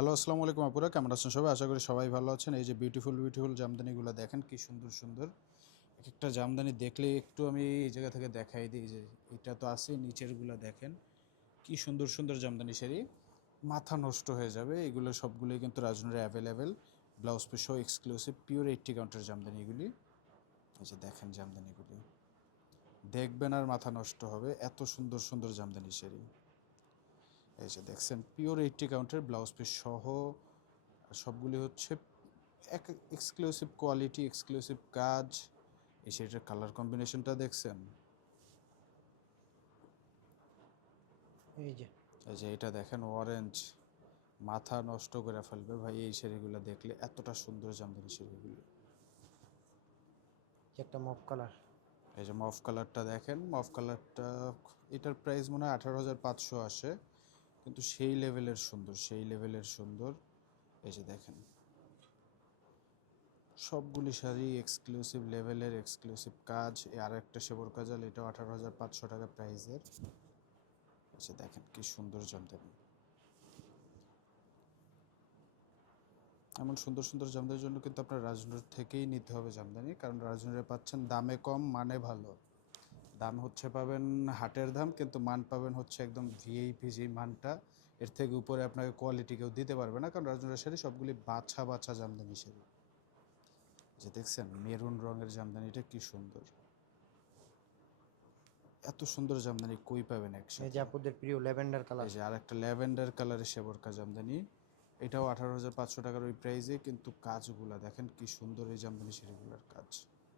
Hello, আসসালামু আলাইকুম আপুরা, কেমন আছেন সবাই? আশা করি সবাই ভালো আছেন। এই যে বিউটিফুল জামদানিগুলো দেখেন কি সুন্দর। একেকটা জামদানি দেখলে একটু আমি এই জায়গা থেকে দেখাই দিই যে এটা তো আছে, নিচেরগুলো দেখেন কি সুন্দর জামদানি শাড়ি, মাথা নষ্ট হয়ে যাবে। এগুলো সবগুলোই কিন্তু রাজনুরে অ্যাভেলেবেল, ব্লাউজ পিস সহ এক্সক্লুসিভ পিওর 80 কাউন্টের জামদানি এগুলি। এই যে দেখেন জামদানিগুলি, দেখবেন আর মাথা নষ্ট হবে, এত সুন্দর জামদানি শাড়ি। এই যে দেখছেন পিওর 80 কাউন্টের ব্লাউজ পিস সহ, সবগুলি হচ্ছে এক এক্সক্লুসিভ কোয়ালিটি, এক্সক্লুসিভ কাজ। এই শাড়িটার কালার কম্বিনেশনটা দেখছেন? এই যে এই যে এটা দেখেন অরেঞ্জ, মাথা নষ্ট করে ফেলবে ভাই এই শাড়িগুলো দেখলে, এতটা সুন্দর জামদানি শাড়িগুলো। একটা মফ কালার। এই যে মফ কালারটা দেখেন, মফ কালারটা এটার প্রাইস মনে হয় 18,500 আসে, কিন্তু সেই লেভেলের সুন্দর, সেই লেভেলের সুন্দর। এই যে দেখেন সবগুলি শাড়ি এক্সক্লুসিভ লেভেলের, এক্সক্লুসিভ কাজ। আর একটা সেবর কাজাল, এটাও 18,500 টাকা প্রাইসের। আচ্ছা দেখেন কি সুন্দর জামদানি। এমন সুন্দর জামদানির জন্য কিন্তু আপনার রাজনুর থেকেই নিতে হবে জামদানি, কারণ রাজনুরে পাচ্ছেন দামে কম, মানে ভালো। দাম হচ্ছে পাবেন হাটের দাম, কিন্তু মান পাবেন হচ্ছে একদম ভিআইপি যে মানটা, এর থেকে উপরে আপনাকে কোয়ালিটি কেউ দিতে পারবে না, কারণ রাজনুরের শাড়ি সবগুলি বাছা জামদানি শাড়ি। যে দেখছেন মেরুন রঙের জামদানিটা কি সুন্দর, এত সুন্দর জামদানি কই পাবেন এই একসাথে। যে আপুদের প্রিয় ল্যাভেন্ডার কালার। এই যে আর একটা ল্যাভেন্ডার কালারের সেবরকা জামদানি, এটাও 18,500 টাকার ওই প্রাইসে, কিন্তু কাজগুলা দেখেন কি সুন্দর এই জামদানি শাড়িগুলোর কাজ।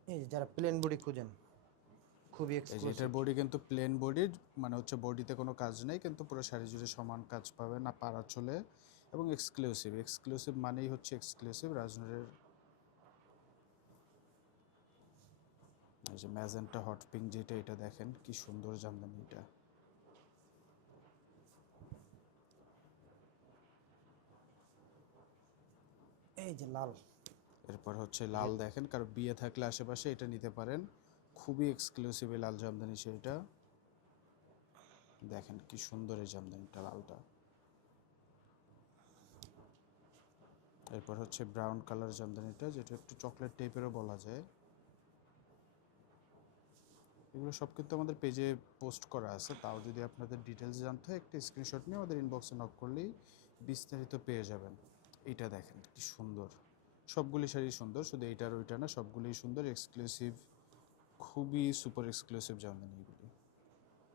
এই যে যারা প্লেন বডি খুঁজেন, খুবই এই যে এক্সক্লুসিভ। এটার বডি কিন্তু প্লেন বডির, মানে হচ্ছে বডিতে কোনো কাজ নেই, কিন্তু পুরো শাড়ি জুড়ে সমান কাজ পাবেন না পাড়া চলে, এবং এক্সক্লুসিভ মানেই হচ্ছে এক্সক্লুসিভ রাজনুরের। এই যে ম্যাজেন্টা হট পিঙ্ক যেটা, এটা দেখেন কি সুন্দর জামদানি এটা। এই যে লাল। এরপর হচ্ছে লাল দেখেন, কারো বিয়ে থাকলে আশেপাশে এটা নিতে পারেন, খুবই এক্সক্লুসিভ এই লাল জামদানি শাড়িটা। দেখেন কি সুন্দর এই জামদানিটা লালটা। এরপর হচ্ছে ব্রাউন কালার জামদানিটা, যেটা একটু চকলেট টাইপেরও বলা যায়। এগুলো সব কিন্তু আমাদের পেজে পোস্ট করা আছে, তাও যদি আপনাদের ডিটেলস জানতে হয় একটা স্ক্রিনশট নিয়ে আমাদের ইনবক্সে নক করলেই বিস্তারিত পেয়ে যাবেন। এইটা দেখেন কি সুন্দর, সবগুলি শাড়ি সুন্দর, শুধু এইটার ওইটা না, সবগুলিই সুন্দর, এক্সক্লুসিভ, খুবই সুপার এক্সক্লুসিভ জামদানি এগুলি।